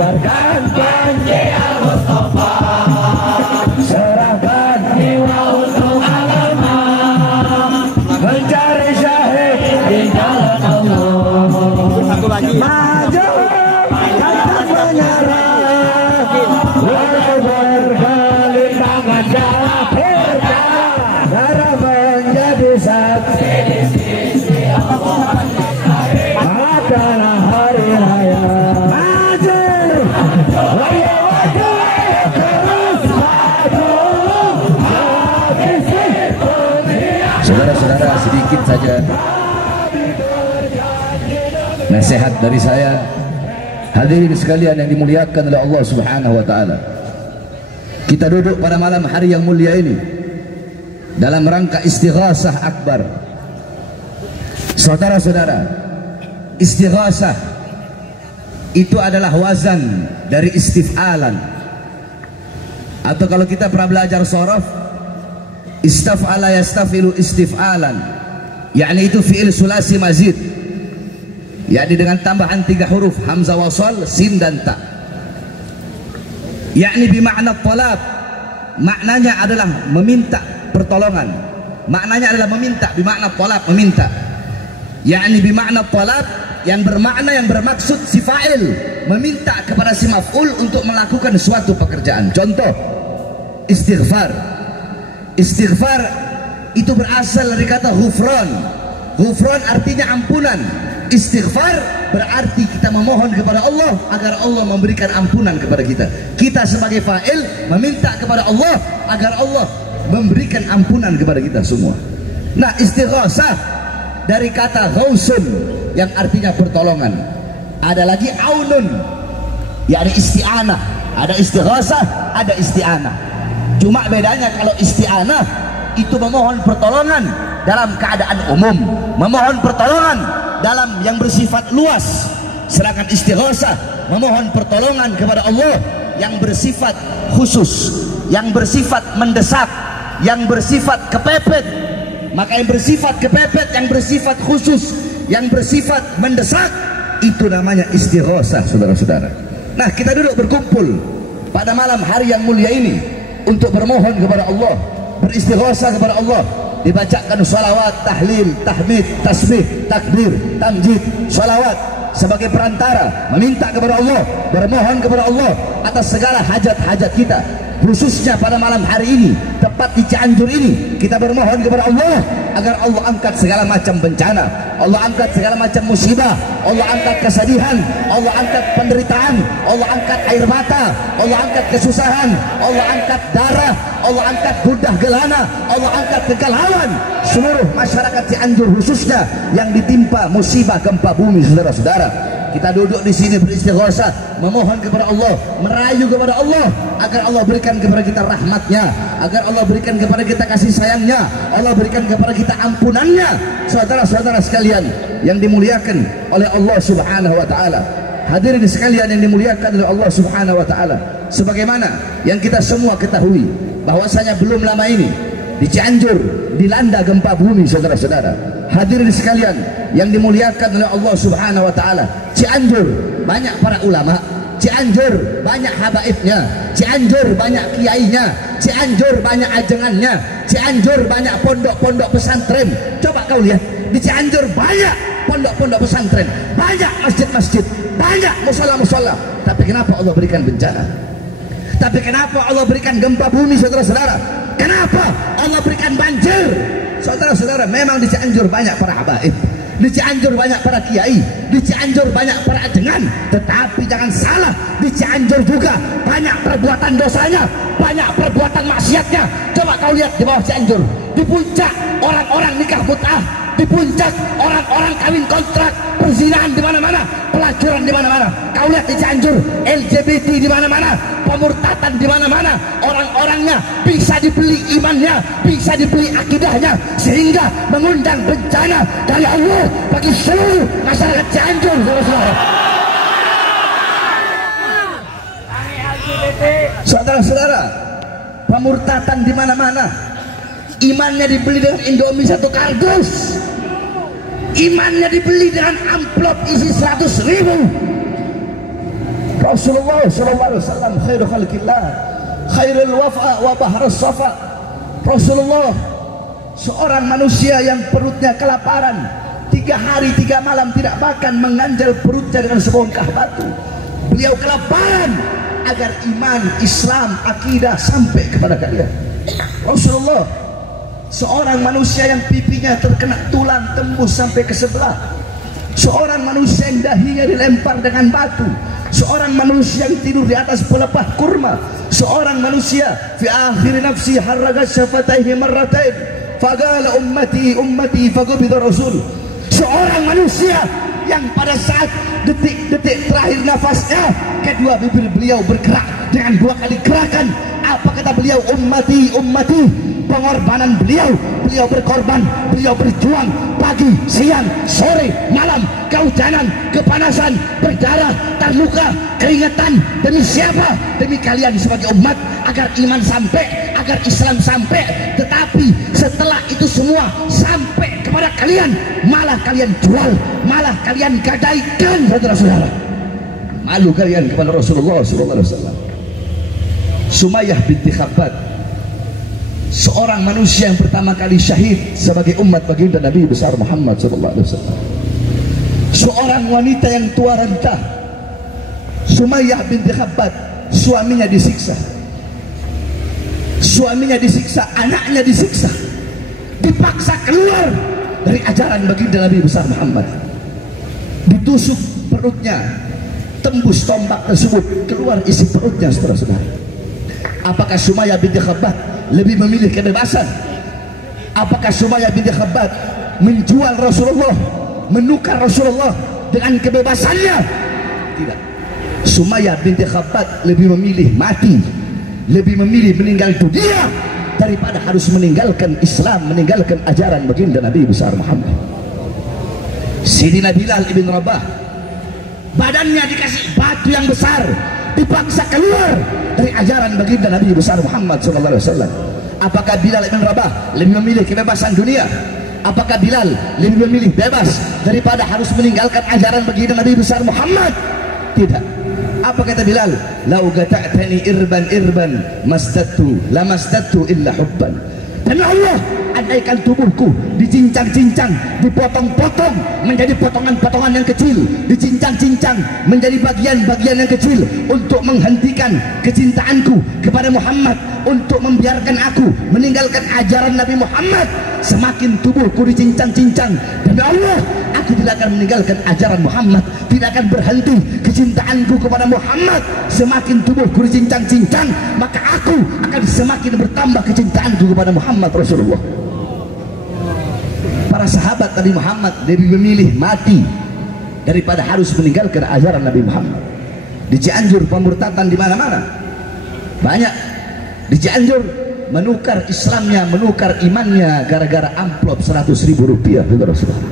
Tebarkan janji Al-Mustafa, serahkan jiwa untuk agama, mencari syahid di jalan Allah. Maju tanpa menyerah, walau berkali tangan darah darah menjadi saksi di sisi Allah. Adalah hari raya. Maju, terus maju. Saudara-saudara, sedikit saja nasihat dari saya. Hadirin sekalian yang dimuliakan oleh Allah Subhanahu wa taala. Kita duduk pada malam hari yang mulia ini dalam rangka istighasah akbar. Saudara-saudara, istighasah itu adalah wazan dari istif'alan, atau kalau kita pernah belajar shorof, istaf'ala yastafilu istif'alan, yakni itu fi'il sulasi mazid, yakni dengan tambahan 3 huruf hamzah wasal, sin dan ta, yakni bimakna talab, maknanya adalah meminta pertolongan, maknanya adalah meminta, bimakna talab, meminta, yakni bimakna talab, yang bermakna, yang bermaksud si fa'il meminta kepada si maf'ul untuk melakukan suatu pekerjaan. Contoh, istighfar. Istighfar itu berasal dari kata ghufran. Ghufran artinya ampunan. Istighfar berarti kita memohon kepada Allah agar Allah memberikan ampunan kepada kita. Kita sebagai fa'il meminta kepada Allah agar Allah memberikan ampunan kepada kita semua. Nah, istighasah dari kata ghausun yang artinya pertolongan. Ada lagi aunun, yakni isti'anah. Ada istighasah, ada isti'anah. Cuma bedanya, kalau isti'anah itu memohon pertolongan dalam keadaan umum, memohon pertolongan dalam yang bersifat luas. Sedangkan istighasah memohon pertolongan kepada Allah yang bersifat khusus, yang bersifat mendesak, yang bersifat kepepet. Maka yang bersifat kepepet, yang bersifat khusus, yang bersifat mendesak, itu namanya istighasah, saudara-saudara. Nah, kita duduk berkumpul pada malam hari yang mulia ini untuk bermohon kepada Allah, beristighasah kepada Allah. Dibacakan salawat, tahlil, tahmid, tasbih, takbir, tamjid, salawat sebagai perantara meminta kepada Allah, bermohon kepada Allah atas segala hajat-hajat kita. Khususnya pada malam hari ini, tepat di Cianjur ini, kita bermohon kepada Allah agar Allah angkat segala macam bencana, Allah angkat segala macam musibah, Allah angkat kesedihan, Allah angkat penderitaan, Allah angkat air mata, Allah angkat kesusahan, Allah angkat darah, Allah angkat gundah gelana, Allah angkat kegalauan seluruh masyarakat Cianjur khususnya yang ditimpa musibah gempa bumi, saudara-saudara. Kita duduk di sini beristighasah, memohon kepada Allah, merayu kepada Allah agar Allah berikan kepada kita rahmatnya, agar Allah berikan kepada kita kasih sayangnya, Allah berikan kepada kita ampunannya. Saudara-saudara sekalian yang dimuliakan oleh Allah Subhanahu wa taala, hadirin sekalian yang dimuliakan oleh Allah Subhanahu wa taala, sebagaimana yang kita semua ketahui bahwasanya belum lama ini di Cianjur dilanda gempa bumi, saudara-saudara. Hadirin sekalian yang dimuliakan oleh Allah Subhanahu wa taala, Cianjur banyak para ulama, Cianjur banyak habaibnya, Cianjur banyak kiainya, Cianjur banyak ajengannya, Cianjur banyak pondok-pondok pesantren. Coba kau lihat, di Cianjur banyak pondok-pondok pesantren, banyak masjid-masjid, banyak musala-musala. Tapi kenapa Allah berikan bencana? Tapi kenapa Allah berikan gempa bumi, saudara-saudara? Kenapa Allah berikan banjir? Saudara-saudara, memang di Cianjur banyak para habaib, di Cianjur banyak para kiai, di Cianjur banyak para ajengan. Tetapi jangan salah, di Cianjur juga banyak perbuatan dosanya, banyak perbuatan maksiatnya. Coba kau lihat di bawah Cianjur, di puncak orang-orang nikah mut'ah, di puncak orang-orang kawin kontrak, perzinahan di mana-mana, pelacuran di mana-mana. Kau lihat di Cianjur, LGBT di mana-mana, pemurtatan di mana-mana. Orang-orangnya bisa dibeli imannya, bisa dibeli akidahnya, sehingga mengundang bencana dari Allah bagi seluruh masyarakat Cianjur. Saudara-saudara, pemurtatan di mana-mana, imannya dibeli dengan Indomie 1 kardus, imannya dibeli dengan amplop isi 100.000. Rasulullah sallallahu alaihi wasallam khairul khalqillah, khairul wafa wa bahrus safa. Rasulullah seorang manusia yang perutnya kelaparan, 3 hari 3 malam tidak makan, menganjal perutnya dengan sebongkah batu. Beliau kelaparan agar iman, Islam, akidah sampai kepada kalian. Rasulullah seorang manusia yang pipinya terkena tulang tembus sampai ke sebelah, seorang manusia yang dahinya dilempar dengan batu, seorang manusia yang tidur di atas pelepah kurma, seorang manusia fi akhir nafsi harraga syafataihi marratain faqala ummati ummati faqabida rasul, seorang manusia yang pada saat detik-detik terakhir nafasnya kedua bibir beliau bergerak dengan 2 kali gerakan. Apa kata beliau? Ummati ummati. Pengorbanan beliau, beliau berkorban, beliau berjuang pagi, siang, sore, malam, kehujanan, kepanasan, berdarah, terluka, keringetan. Demi siapa? Demi kalian sebagai umat, agar iman sampai, agar Islam sampai. Tetapi setelah itu semua sampai kepada kalian, malah kalian jual, malah kalian gadaikan, saudara-saudara. Malu kalian kepada Rasulullah SAW. Sumayyah binti Khabbab, seorang manusia yang pertama kali syahid sebagai umat baginda Nabi besar Muhammad SAW. Seorang wanita yang tua renta, Sumayyah binti Khabbab, suaminya disiksa, anaknya disiksa, dipaksa keluar dari ajaran baginda Nabi besar Muhammad, ditusuk perutnya, tembus tombak tersebut, keluar isi perutnya, saudara-saudara. Apakah Sumayyah binti Khabbab lebih memilih kebebasan? Apakah Sumayyah binti Khabbab menjual Rasulullah, menukar Rasulullah dengan kebebasannya? Tidak. Sumayyah binti Khabbab lebih memilih mati, lebih memilih meninggal dunia daripada harus meninggalkan Islam, meninggalkan ajaran baginda Nabi besar Muhammad. Sidina Bilal ibn Rabah, badannya dikasih batu yang besar, dipaksa keluar dari ajaran baginda Nabi besar Muhammad SAW. Apakah Bilal ibn Rabah lebih memilih kebebasan dunia? Apakah Bilal lebih memilih bebas daripada harus meninggalkan ajaran baginda Nabi besar Muhammad? Tidak. Apa kata Bilal? Lau gata'tani irban masdatu lamasdatu illa hubban. Demi Allah, andaikan tubuhku dicincang-cincang, dipotong-potong menjadi potongan-potongan yang kecil, dicincang-cincang menjadi bagian-bagian yang kecil untuk menghentikan kecintaanku kepada Muhammad, untuk membiarkan aku meninggalkan ajaran Nabi Muhammad. Semakin tubuhku dicincang-cincang, demi Allah, aku tidak akan meninggalkan ajaran Muhammad, tidak akan berhenti kecintaanku kepada Muhammad. Semakin tubuhku dicincang-cincang, maka aku akan semakin bertambah kecintaanku kepada Muhammad Rasulullah. Para sahabat Nabi Muhammad lebih memilih mati daripada harus meninggalkan ajaran Nabi Muhammad. Di Cianjur pemurtadan di mana-mana. Banyak di Cianjur menukar Islamnya, menukar imannya gara-gara amplop 100.000 rupiah, saudara-saudara.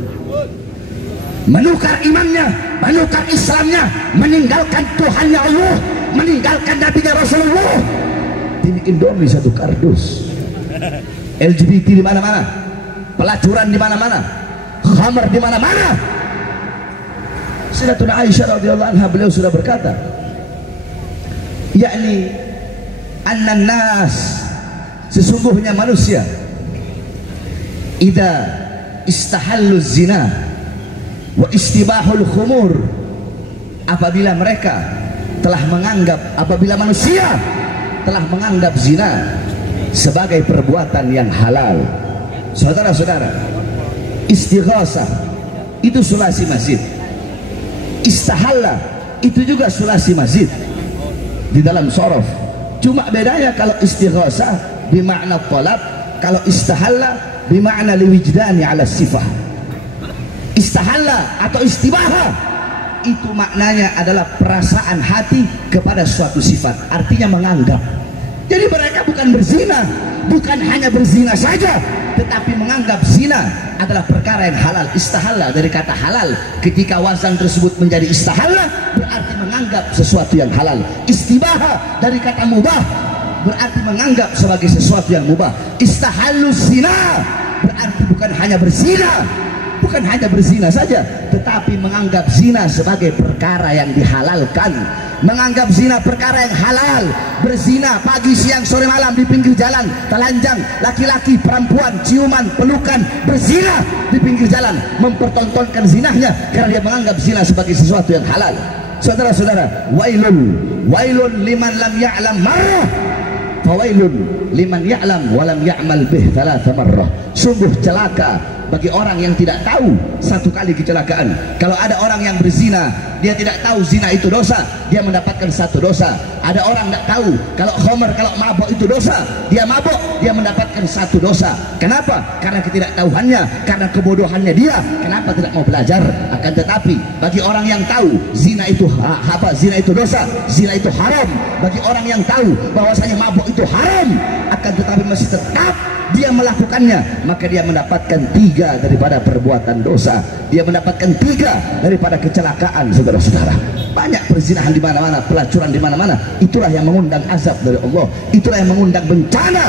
Menukar imannya, menukar Islamnya, meninggalkan Tuhannya Allah, meninggalkan Nabinya Rasulullah. Ini Indomie 1 kardus. LGBT di mana-mana, pelacuran di mana-mana, khamar di mana-mana. Sayyidatuna Aisyah radhiyallahu anha, beliau sudah berkata, yakni annan nas, sesungguhnya manusia, idza istahallu zina wa istibahul khumur, apabila mereka telah menganggap, apabila manusia telah menganggap zina sebagai perbuatan yang halal. Saudara-saudara, istighasah itu sulasi masjid, istahalla itu juga sulasi masjid di dalam sorof. Cuma bedanya kalau istighasah bimakna talab, kalau istahalla bimakna liwijdani ala sifah. Istahalla atau istibaha itu maknanya adalah perasaan hati kepada suatu sifat, artinya menganggap. Jadi mereka bukan berzina, bukan hanya berzina saja, tetapi menganggap zina adalah perkara yang halal. Istahalla dari kata halal, ketika wazan tersebut menjadi istahalla berarti menganggap sesuatu yang halal. Istibaha dari kata mubah berarti menganggap sebagai sesuatu yang mubah. Istahallu zina berarti bukan hanya berzina, bukan hanya berzina saja, tetapi menganggap zina sebagai perkara yang dihalalkan, menganggap zina perkara yang halal, berzina pagi siang sore malam di pinggir jalan, telanjang, laki-laki perempuan, ciuman, pelukan, berzina di pinggir jalan, mempertontonkan zinahnya karena dia menganggap zina sebagai sesuatu yang halal. Saudara-saudara, wailun liman lam ya'lam marrah, fawailun liman ya'lam walam ya'mal bih thalatha marrah. Sungguh celaka bagi orang yang tidak tahu satu kali kecelakaan. Kalau ada orang yang berzina, dia tidak tahu zina itu dosa, dia mendapatkan satu dosa. Ada orang tidak tahu kalau khamr, kalau mabuk itu dosa, dia mabuk, dia mendapatkan satu dosa. Kenapa? Karena ketidaktahuannya, karena kebodohannya dia. Kenapa tidak mau belajar? Akan tetapi bagi orang yang tahu zina itu zina itu dosa, zina itu haram, bagi orang yang tahu bahwasanya mabuk itu haram, akan tetapi masih tetap dia melakukannya, maka dia mendapatkan 3 daripada perbuatan dosa, dia mendapatkan 3 daripada kecelakaan. Saudara-saudara, banyak perzinahan di mana-mana, pelacuran di mana-mana. Itulah yang mengundang azab dari Allah, itulah yang mengundang bencana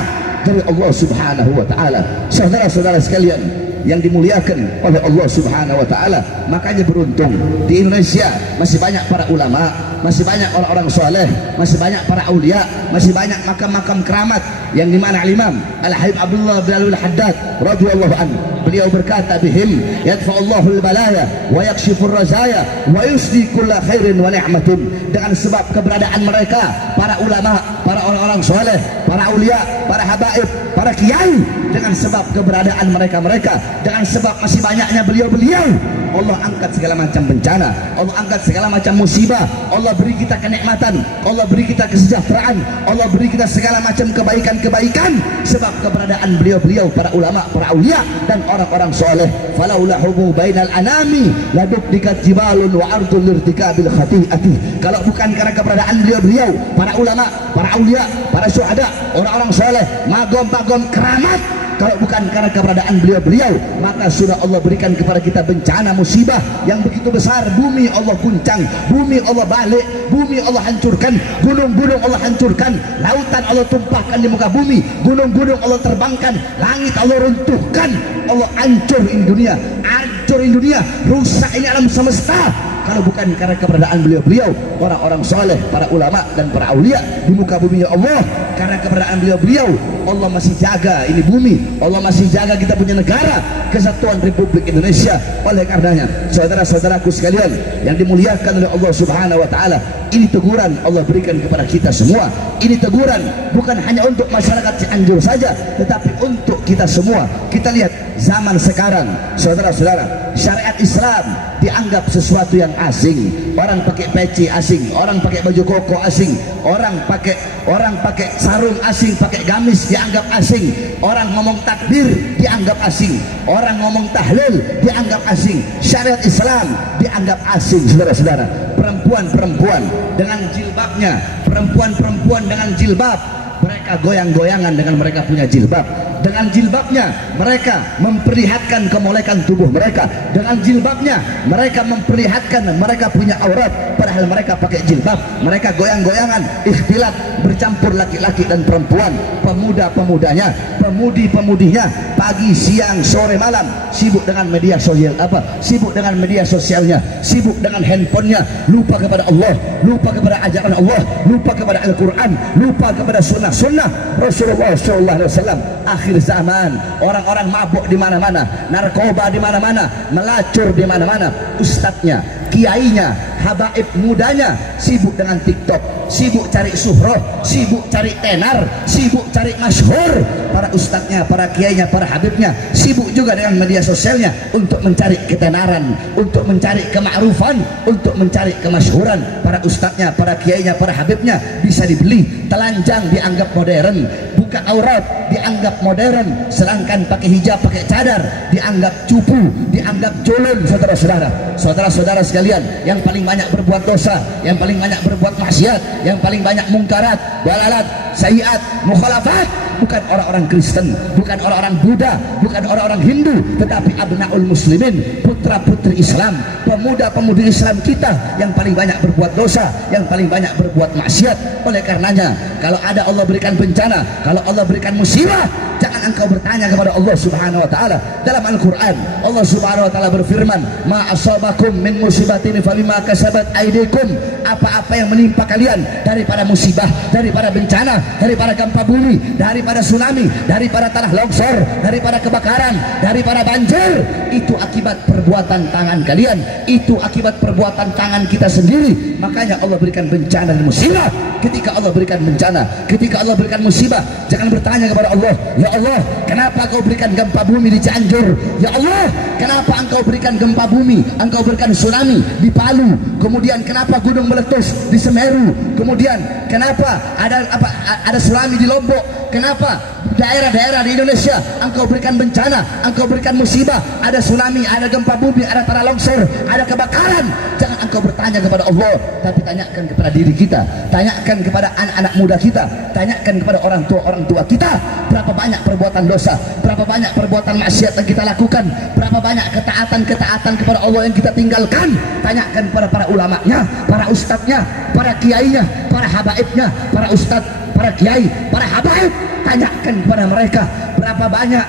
dari Allah Subhanahu wa taala. Saudara-saudara sekalian yang dimuliakan oleh Allah Subhanahu wa taala, makanya beruntung di Indonesia masih banyak para ulama, masih banyak orang-orang soleh, masih banyak para aulia, masih banyak makam-makam keramat, yang dimana Imam Al-Habib Abdullah bin Al-Haddad radhiyallahu anhu, beliau berkata, bihim yadfa'ullahu al-balaya wa yakshifur razaya wa yusdi kulla khairin wa ni'matin. Dengan sebab keberadaan mereka, para ulama, para orang-orang soleh, para aulia, para habaib, para kiai, dengan sebab keberadaan mereka-mereka, dengan sebab masih banyaknya beliau-beliau, Allah angkat segala macam bencana, Allah angkat segala macam musibah, Allah beri kita kenikmatan, Allah beri kita kesejahteraan, Allah beri kita segala macam kebaikan-kebaikan sebab keberadaan beliau-beliau, para ulama, para aulia dan orang-orang soleh. Falaula hubu bainal anami ladukdikat jibalun wa ardul lirtikabil khati'ati. Kalau bukan karena keberadaan beliau-beliau, para ulama, para aulia, para syuhada, orang-orang soleh, magom-magom keramat, kalau bukan karena keberadaan beliau-beliau, maka sudah Allah berikan kepada kita bencana musibah yang begitu besar. Bumi Allah guncang, bumi Allah balik, bumi Allah hancurkan, gunung-gunung Allah hancurkan, lautan Allah tumpahkan di muka bumi, gunung-gunung Allah terbangkan, langit Allah runtuhkan. Allah hancurin dunia, hancurin dunia, rusak ini alam semesta. Kalau bukan karena keberadaan beliau-beliau, orang-orang soleh, para ulama dan para aulia di muka bumi ya Allah, karena keberadaan beliau-beliau, Allah masih jaga ini bumi, Allah masih jaga kita punya negara, kesatuan Republik Indonesia. Oleh karenanya, saudara-saudaraku sekalian yang dimuliakan oleh Allah Subhanahu wa taala, ini teguran Allah berikan kepada kita semua. Ini teguran bukan hanya untuk masyarakat Cianjur saja, tetapi untuk kita semua. Kita lihat zaman sekarang, saudara-saudara, syariat Islam dianggap sesuatu yang asing. Orang pakai peci asing, orang pakai baju koko asing, orang pakai sarung asing, pakai gamis dianggap asing, orang ngomong takbir dianggap asing, orang ngomong tahlil dianggap asing. Syariat Islam dianggap asing, saudara-saudara. Perempuan-perempuan dengan jilbabnya, perempuan-perempuan dengan jilbab, mereka goyang-goyangan dengan mereka punya jilbab. Dengan jilbabnya mereka memperlihatkan kemolekan tubuh mereka, dengan jilbabnya mereka memperlihatkan mereka punya aurat, padahal mereka pakai jilbab. Mereka goyang-goyangan, ikhtilat, bercampur laki-laki dan perempuan, pemuda-pemudanya, pemudi-pemudinya, pagi siang sore malam sibuk dengan media sosial, sibuk dengan media sosialnya, sibuk dengan handphonenya, lupa kepada Allah, lupa kepada ajaran Allah, lupa kepada Al-Quran, lupa kepada sunnah Rasulullah SAW. Akhir zaman, orang-orang mabuk di mana-mana, narkoba di mana-mana, melacur di mana-mana. Ustadznya, kiainya, habaib mudanya sibuk dengan TikTok, sibuk cari suhroh, sibuk cari tenar, sibuk cari masyhur. Para ustadznya, para kiainya, para habibnya sibuk juga dengan media sosialnya untuk mencari ketenaran, untuk mencari kemakrufan, untuk mencari kemasyhuran. Para ustadznya, para kiainya, para habibnya bisa dibeli. Telanjang dianggap modern, buka aurat dianggap modern, sedangkan pakai hijab, pakai cadar dianggap cupu, dianggap culun. Saudara-saudara, saudara-saudara sekalian, yang paling banyak berbuat dosa, yang paling banyak berbuat maksiat, yang paling banyak mungkarat, dalalat, sayiat, mukhalafat, bukan orang-orang Kristen, bukan orang-orang Buddha, bukan orang-orang Hindu, tetapi abnaul muslimin, putra-putri Islam, pemuda-pemudi Islam kita yang paling banyak berbuat dosa, yang paling banyak berbuat maksiat. Oleh karenanya, kalau ada Allah berikan bencana, kalau Allah berikan musibah, jangan engkau bertanya kepada Allah Subhanahu wa taala. Dalam Al-Qur'an Allah Subhanahu wa taala berfirman, "Ma asabakum min musibatin fabima kasabat aydikum." Apa-apa yang menimpa kalian daripada musibah, daripada bencana, daripada gempa bumi, daripada tsunami, daripada tanah longsor, daripada kebakaran, daripada banjir, itu akibat perbuatan tangan kalian, itu akibat perbuatan tangan kita sendiri. Makanya Allah berikan bencana dan musibah. Ketika Allah berikan bencana, ketika Allah berikan musibah, jangan bertanya kepada Allah, "Ya Allah, kenapa Kau berikan gempa bumi di Cianjur? Ya Allah, kenapa Engkau berikan gempa bumi, Engkau berikan tsunami di Palu? Kemudian kenapa gunung meletus di Semeru? Kemudian kenapa ada tsunami di Lombok? Kenapa daerah-daerah di Indonesia Engkau berikan bencana, Engkau berikan musibah, ada tsunami, ada gempa bumi, ada tanah longsor, ada kebakaran?" Jangan engkau bertanya kepada Allah, tapi tanyakan kepada diri kita, tanyakan kepada anak-anak muda kita, tanyakan kepada orang tua kita, berapa banyak perbuatan dosa, berapa banyak perbuatan maksiat yang kita lakukan, berapa banyak ketaatan kepada Allah yang kita tinggalkan. Tanyakan kepada para ulamanya, para ustadznya, para kiainya, para habaibnya, para ustadz, para kiai, para habaib. Tanyakan kepada mereka berapa banyak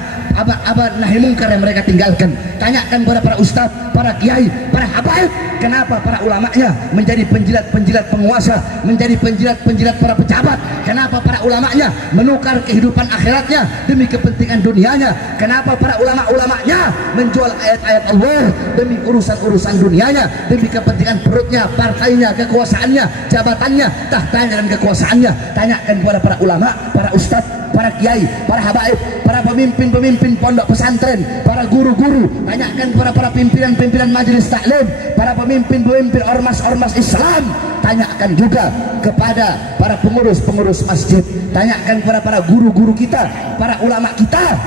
nahi mungkar yang mereka tinggalkan. Tanyakan kepada para ustadz, para kiai, para habaib, kenapa para ulamanya menjadi penjilat-penjilat penguasa, menjadi penjilat-penjilat para pejabat? Kenapa para ulamanya menukar kehidupan akhiratnya demi kepentingan dunianya? Kenapa para ulama-ulamanya menjual ayat-ayat Allah demi urusan-urusan dunianya, demi kepentingan perutnya, partainya, kekuasaannya, jabatannya, tahtanya dan kekuasaannya? Tanyakan kepada para ulama, para ustadz, para kiai, para habaib, para pemimpin-pemimpin pondok pesantren, para guru-guru. Tanyakan kepada para pimpinan-pimpinan majelis taklim, para pemimpin-pemimpin ormas-ormas Islam. Tanyakan juga kepada para pengurus-pengurus masjid. Tanyakan kepada para guru-guru kita, para ulama kita.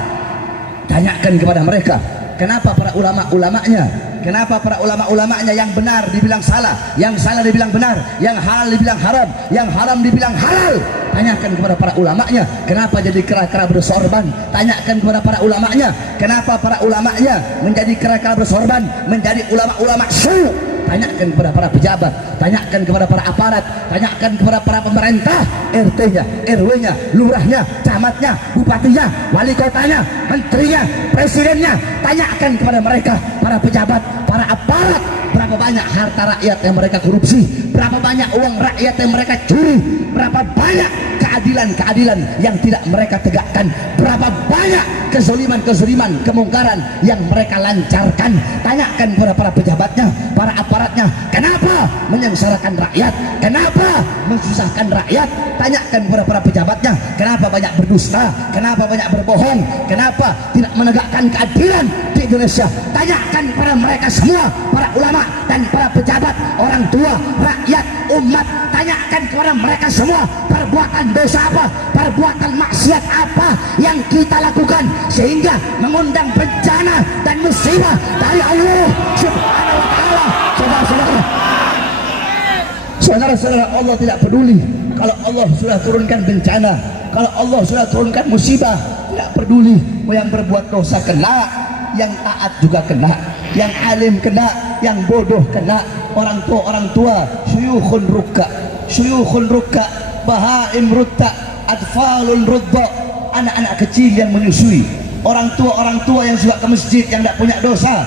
Tanyakan kepada mereka, kenapa para ulama-ulamanya, kenapa para ulama-ulamanya yang benar dibilang salah, yang salah dibilang benar, yang halal dibilang haram, yang haram dibilang halal? Tanyakan kepada para ulamanya, kenapa jadi kera-kera bersorban? Tanyakan kepada para ulamanya, kenapa para ulamanya menjadi kera-kera bersorban, menjadi ulama-ulama su? Tanyakan kepada para pejabat, tanyakan kepada para aparat, tanyakan kepada para pemerintah, RT-nya, RW-nya, lurahnya, camatnya, bupatinya, wali kotanya, menterinya, presidennya. Tanyakan kepada mereka, para pejabat, para aparat, berapa banyak harta rakyat yang mereka korupsi, berapa banyak uang rakyat yang mereka curi, berapa banyak keadilan-keadilan yang tidak mereka tegakkan, berapa banyak kezaliman-kezaliman, kemungkaran yang mereka lancarkan. Tanyakan kepada para pejabatnya, para aparatnya, kenapa menyengsarakan rakyat, kenapa mensusahkan rakyat? Tanyakan kepada para pejabatnya, kenapa banyak berdusta, kenapa banyak berbohong, kenapa tidak menegakkan keadilan di Indonesia? Tanyakan kepada mereka semua, para ulama dan para pejabat, orang tua, rakyat, umat. Tanyakan kepada mereka semua, perbuatan dosa apa, perbuatan maksiat apa yang kita lakukan sehingga mengundang bencana dan musibah dari Allah Subhanahu wa taala. Saudara-saudara, Allah tidak peduli kalau Allah sudah turunkan bencana, kalau Allah sudah turunkan musibah, tidak peduli. Yang berbuat dosa kena, yang taat juga kena, yang alim kena, yang bodoh kena. Orang tua, syuyukhun rukka, bahaim rutta, atfalun rudda, anak-anak kecil yang menyusui. Orang tua yang suka ke masjid yang tidak punya dosa.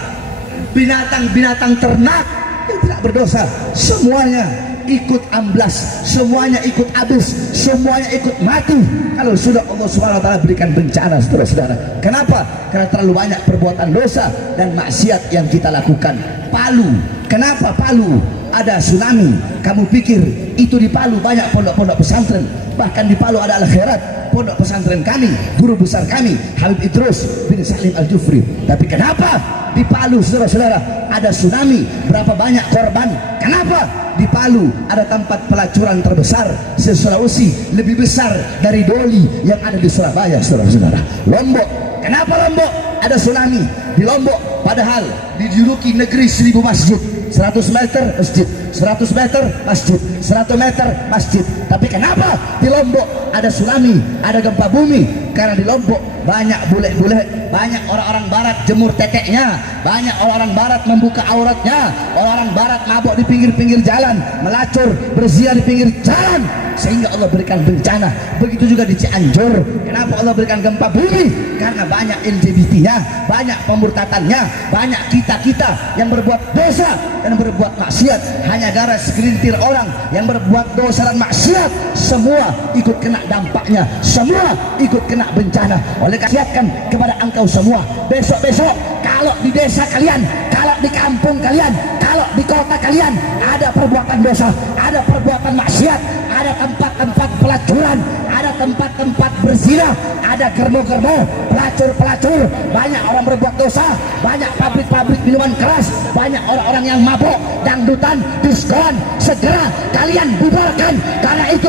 Binatang-binatang ternak yang tidak berdosa, semuanya ikut amblas, semuanya ikut habis, semuanya ikut mati kalau sudah Allah Subhanahu wa taala berikan bencana, saudara-saudara. Kenapa? Karena terlalu banyak perbuatan dosa dan maksiat yang kita lakukan. Palu, kenapa Palu ada tsunami? Kamu pikir itu di Palu banyak pondok-pondok pesantren? Bahkan di Palu ada Al-Khairat, pondok pesantren kami, guru besar kami Habib Idrus bin Salim Al-Jufri. Tapi kenapa di Palu, saudara-saudara, ada tsunami? Berapa banyak korban? Kenapa di Palu ada tempat pelacuran terbesar se-Sulawesi, lebih besar dari Doli yang ada di Surabaya, saudara-saudara? Lombok, kenapa Lombok ada tsunami? Di Lombok padahal dijuluki negeri 1000 masjid, 100 meter masjid, 100 meter masjid, 100 meter masjid. Tapi kenapa di Lombok ada tsunami, ada gempa bumi? Karena di Lombok banyak bule-bule, banyak orang-orang barat jemur teteknya, banyak orang-orang barat membuka auratnya, orang-orang barat mabok di pinggir-pinggir jalan, melacur, berzina di pinggir jalan, sehingga Allah berikan bencana. Begitu juga di Cianjur. Kenapa Allah berikan gempa bumi? Karena banyak LGBT-nya, banyak pemurtatannya, banyak kita-kita yang berbuat dosa dan berbuat maksiat. Hanya gara segelintir orang yang berbuat dosa dan maksiat, semua ikut kena dampaknya, semua ikut kena bencana. Oleh kasihatkan kepada engkau semua, besok-besok kalau di desa kalian, kalau di kampung kalian, kalau di kota kalian ada perbuatan dosa, ada perbuatan maksiat, ada tempat-tempat pelacuran, ada tempat-tempat berzina, ada germo-germo, pelacur-pelacur, banyak orang berbuat dosa, banyak pabrik-pabrik minuman keras, banyak orang-orang yang mabok, dangdutan, diskoan, segera kalian bubarkan. Karena itu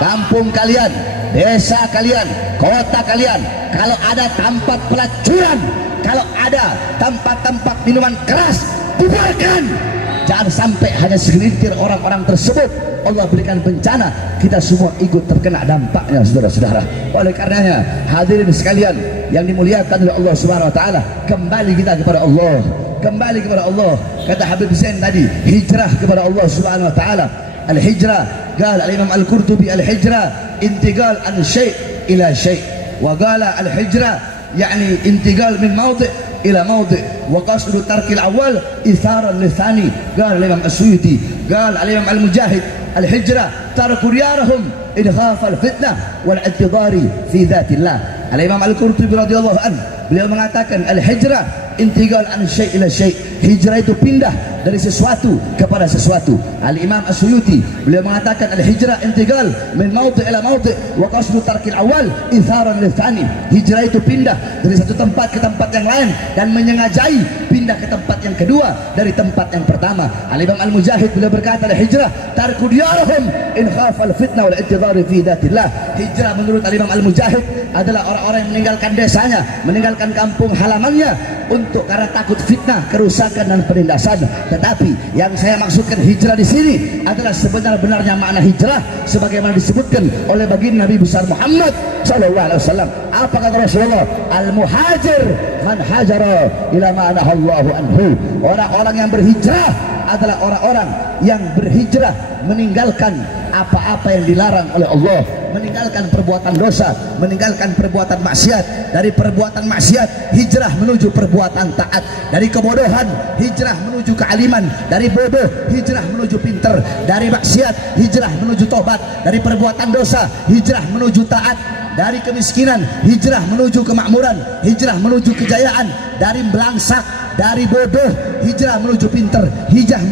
kampung kalian, desa kalian, kota kalian, kalau ada tempat pelacuran, kalau ada tempat-tempat minuman keras, bubarkan. Jangan sampai hanya segelintir orang-orang tersebut Allah berikan bencana, kita semua ikut terkena dampaknya, saudara-saudara. Oleh karenanya, hadirin sekalian yang dimuliakan oleh Allah Subhanahu wa taala, kembali kita kepada Allah, kembali kepada Allah. Kata Habib Zain tadi, hijrah kepada Allah Subhanahu wa taala. Al-hijrah, qala al-Imam Al-Qurtubi, al-hijrah intiqal an syai' ila syai', wa qala al-hijrah yani intiqal min mawdi' ila mawdi', wa qasdu tarkil awal itharan lithani. Qala al-Imam As-Suyuti, qala al-Imam Al-Mujahid, al-hijrah tarku riyarahum idkhaf al-fitnah wal i'tidari fi dhatillah. Al-Imam Al-Qurtubi radhiyallahu anhu, beliau mengatakan al-hijrah intiqal an syai' ila syai', hijrah itu pindah dari sesuatu kepada sesuatu. Al-Imam As-Suyuti beliau mengatakan al-hijrah intiqal min mawdi' ila mawdi' wa qasdu tarkil awal itharan lithani, hijrah itu pindah dari satu tempat ke tempat yang lain dan menyengajai pindah ke tempat yang kedua dari tempat yang pertama. Al-Imam Al-Mujahid beliau berkata al-hijrah tarku diyarahum in khafal fitnah wal i'tidari fi dhatillah. Hijrah menurut Al-Imam Al-Mujahid adalah orang-orang yang meninggalkan desanya, meninggalkan kampung halamannya untuk karena takut fitnah, kerusakan dan penindasan. Tetapi yang saya maksudkan hijrah di sini adalah sebenar-benarnya makna hijrah sebagaimana disebutkan oleh baginda Nabi besar Muhammad sallallahu alaihi wasallam. Apa kata Rasulullah? Al-muhajir man hajara ila ma nahallahu anhu. Orang-orang yang berhijrah adalah orang-orang yang berhijrah meninggalkan apa-apa yang dilarang oleh Allah, meninggalkan perbuatan dosa, meninggalkan perbuatan maksiat. Dari perbuatan maksiat hijrah menuju perbuatan taat, dari kebodohan hijrah menuju kealiman, dari bodoh hijrah menuju pinter, dari maksiat hijrah menuju tobat, dari perbuatan dosa hijrah menuju taat, dari kemiskinan hijrah menuju kemakmuran, hijrah menuju kejayaan, dari belangsak, dari bodoh hijrah menuju pinter, hijrah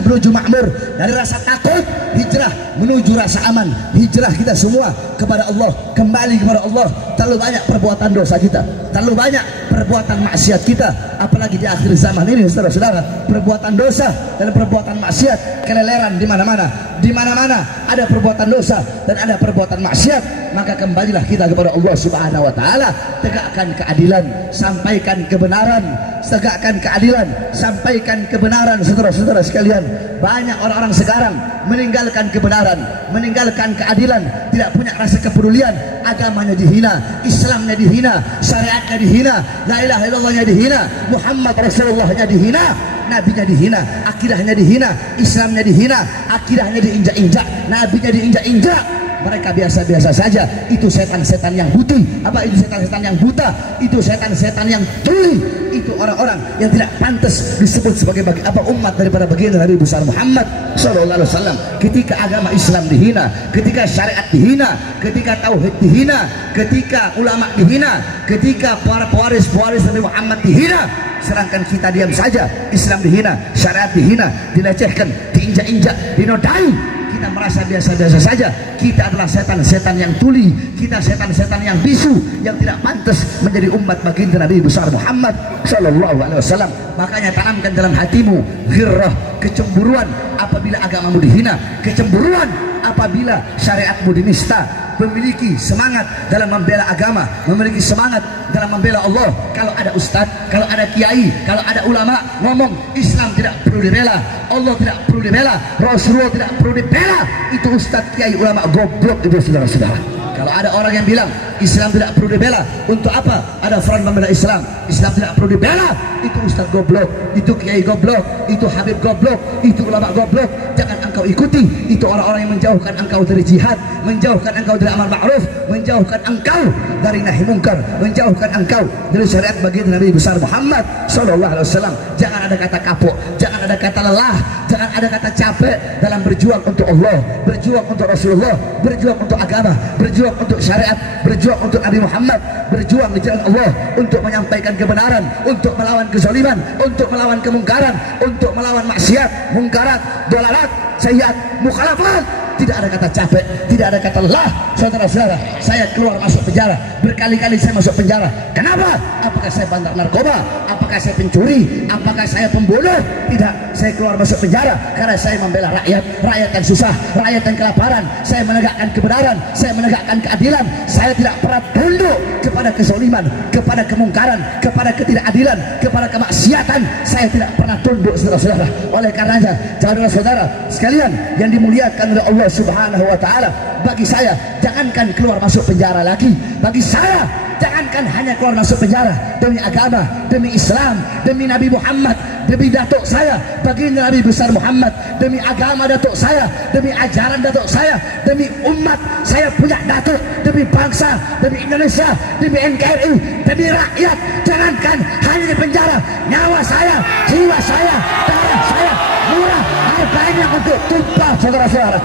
menuju makmur, dari rasa takut hijrah menuju rasa aman. Hijrah kita semua kepada Allah, kembali kepada Allah. Terlalu banyak perbuatan dosa kita, terlalu banyak perbuatan maksiat kita, apalagi di akhir zaman ini, saudara-saudara. Perbuatan dosa dan perbuatan maksiat keleleran di mana-mana. Di mana-mana ada perbuatan dosa dan ada perbuatan maksiat, maka kembalilah kita kepada Allah Subhanahu wa taala. Tegakkan keadilan, sampaikan kebenaran, tegakkan keadilan, sampaikan kebenaran, saudara-saudara sekalian. Banyak orang-orang sekarang meninggalkan kebenaran, meninggalkan keadilan, tidak punya rasa kepedulian. Agamanya dihina, Islamnya dihina, syariatnya dihina, la ilaha illallahnya dihina, Muhammad Rasulullah-nya dihina, nabinya dihina, akidahnya dihina, Islamnya dihina, akidahnya diinjak-injak, nabinya diinjak-injak. Mereka biasa-biasa saja. Itu setan-setan yang putih. Apa itu setan-setan yang buta? Itu setan-setan yang tuli. Itu orang-orang yang tidak pantas disebut sebagai umat daripada baginda Nabi besar Muhammad sallallahu alaihi wasallam. Ketika agama Islam dihina, ketika syariat dihina, ketika tauhid dihina, ketika ulama dihina, ketika para pewaris Nabi Muhammad dihina, sedangkan kita diam saja. Islam dihina, syariat dihina, dilecehkan, diinjak-injak, dinodai. Kita merasa biasa-biasa saja. Kita adalah setan-setan yang tuli, kita setan-setan yang bisu, yang tidak pantas menjadi umat baginda Nabi besar Muhammad sallallahu alaihi wasallam. Makanya tanamkan dalam hatimu ghirrah, kecemburuan apabila agamamu dihina, kecemburuan apabila syariatmu dinista, memiliki semangat dalam membela agama, memiliki semangat dalam membela Allah. Kalau ada ustadz, kalau ada kiai, kalau ada ulama ngomong Islam tidak perlu dibela, Allah tidak perlu dibela, Rasulullah tidak perlu dibela, itu ustadz, kiai, ulama goblok itu saudara-saudara. Kalau ada orang yang bilang Islam tidak perlu dibela, untuk apa ada front membela Islam? Islam tidak perlu dibela, itu ustadz goblok, itu kiai goblok, itu habib goblok, itu ulama goblok. Jangan engkau ikuti, itu orang-orang yang menjauhkan engkau dari jihad, menjauhkan engkau dari amal ma'ruf, menjauhkan engkau dari nahi mungkar, menjauhkan engkau dari syariat baginda Nabi besar Muhammad sallallahu alaihi wasallam. Jangan ada kata kapok, jangan ada kata lelah, jangan ada kata capek dalam berjuang untuk Allah, berjuang untuk Rasulullah, berjuang untuk agama, berjuang untuk syariat, berjuang untuk Nabi Muhammad, berjuang di jalan Allah untuk menyampaikan kebenaran, untuk melawan kezaliman, untuk melawan kemungkaran, untuk melawan maksiat, mungkarat, dolarat, sayyiat, mukhalafat. Tidak ada kata capek, tidak ada kata lelah. Saudara-saudara, saya keluar masuk penjara, berkali-kali saya masuk penjara. Kenapa? Apakah saya bandar narkoba? Apakah saya pencuri? Apakah saya pembunuh? Tidak, saya keluar masuk penjara karena saya membela rakyat, rakyat yang susah, rakyat yang kelaparan. Saya menegakkan kebenaran, saya menegakkan keadilan. Saya tidak pernah tunduk kepada kezaliman, kepada kemungkaran, kepada ketidakadilan, kepada kemaksiatan. Saya tidak pernah tunduk, saudara-saudara. Oleh karenanya, saudara-saudara sekalian yang dimuliakan oleh Allah Subhanahu wa ta'ala, bagi saya jangankan keluar masuk penjara lagi, bagi saya jangankan hanya keluar masuk penjara demi agama, demi Islam, demi Nabi Muhammad, demi datuk saya baginda Nabi besar Muhammad, demi agama datuk saya, demi ajaran datuk saya, demi umat saya punya datuk, demi bangsa, demi Indonesia, demi NKRI, demi rakyat. Jangankan hanya di penjara, nyawa saya, jiwa saya, darah saya murah harganya untuk tumpah, saudara-saudara.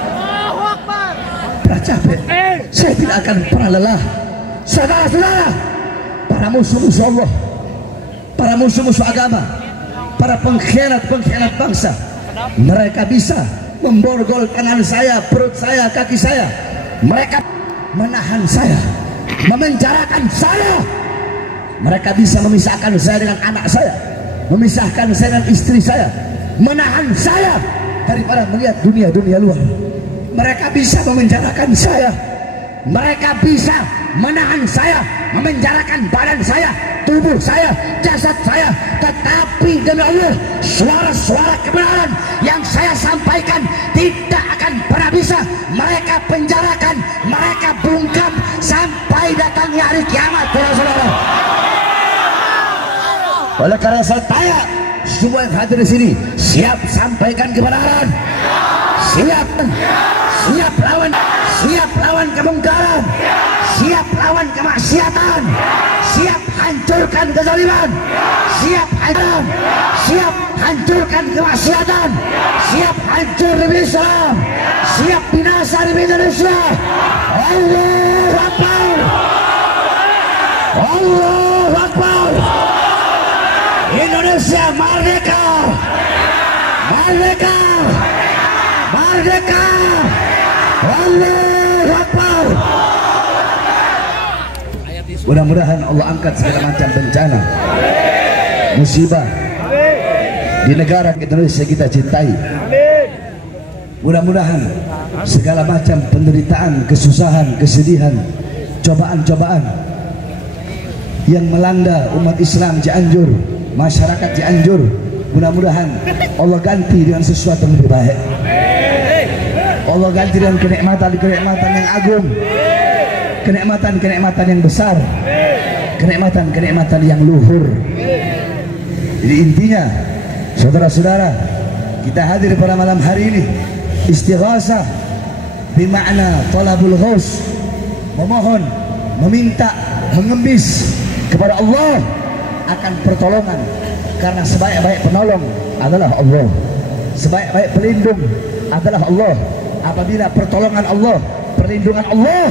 Pernah capek, saya tidak akan pernah lelah. Saudara-saudara, para musuh-musuh Allah, para musuh-musuh agama, para pengkhianat-pengkhianat bangsa, mereka bisa memborgol tangan saya, perut saya, kaki saya. Mereka menahan saya, memenjarakan saya. Mereka bisa memisahkan saya dengan anak saya, memisahkan saya dengan istri saya, menahan saya daripada melihat dunia-dunia luar. Mereka bisa memenjarakan saya, mereka bisa menahan saya, memenjarakan badan saya, tubuh saya, jasad saya. Tetapi demi Allah, suara-suara kebenaran yang saya sampaikan tidak akan pernah bisa mereka penjarakan, mereka bungkam sampai datangnya hari kiamat, saudara-saudara. Oleh karena saya tanya semua yang hadir di sini, siap sampaikan kebenaran, siap lawan kemungkaran, siap lawan kemaksiatan, siap hancurkan kezaliman, siap hancurkan kemaksiatan, siap hancur demi Islam, siap binasa demi Indonesia. Allahu Akbar, Allahu Akbar. Indonesia merdeka, merdeka, merdeka. Allahu Akbar. Mudah-mudahan Allah angkat segala macam bencana, musibah di negara Indonesia kita cintai. Mudah-mudahan segala macam penderitaan, kesusahan, kesedihan, cobaan-cobaan yang melanda umat Islam Cianjur, masyarakat Cianjur, mudah-mudahan Allah ganti dengan sesuatu yang lebih baik. Allah ganti dengan kenikmatan-kenikmatan yang agung, kenikmatan-kenikmatan yang besar, kenikmatan-kenikmatan yang luhur. Jadi intinya, saudara-saudara, kita hadir pada malam hari ini istighasah bermakna talabul ghaus, memohon, meminta, mengemis kepada Allah akan pertolongan, karena sebaik-baik penolong adalah Allah, sebaik-baik pelindung adalah Allah. Apabila pertolongan Allah, perlindungan Allah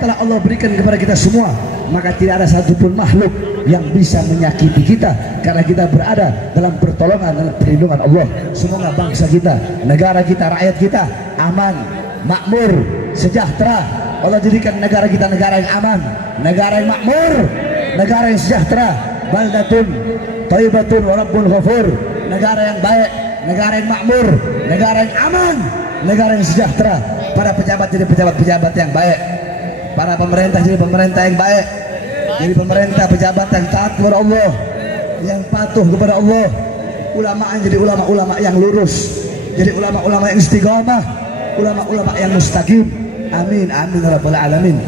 telah Allah berikan kepada kita semua, maka tidak ada satupun makhluk yang bisa menyakiti kita, karena kita berada dalam pertolongan dan perlindungan Allah. Semoga bangsa kita, negara kita, rakyat kita aman, makmur, sejahtera. Allah jadikan negara kita negara yang aman, negara yang makmur, negara yang sejahtera. Baldatun thayyibatun wa rabbun ghafur. Negara yang baik, negara yang makmur, negara yang aman, negara yang sejahtera. para pejabat jadi pejabat-pejabat yang baik, para pemerintah jadi pemerintah yang baik, jadi pemerintah pejabat yang taat kepada Allah, yang patuh kepada Allah, ulama jadi ulama-ulama yang lurus, jadi ulama-ulama yang istiqamah, ulama-ulama yang mustaqim. Amin amin ya rabbal alamin.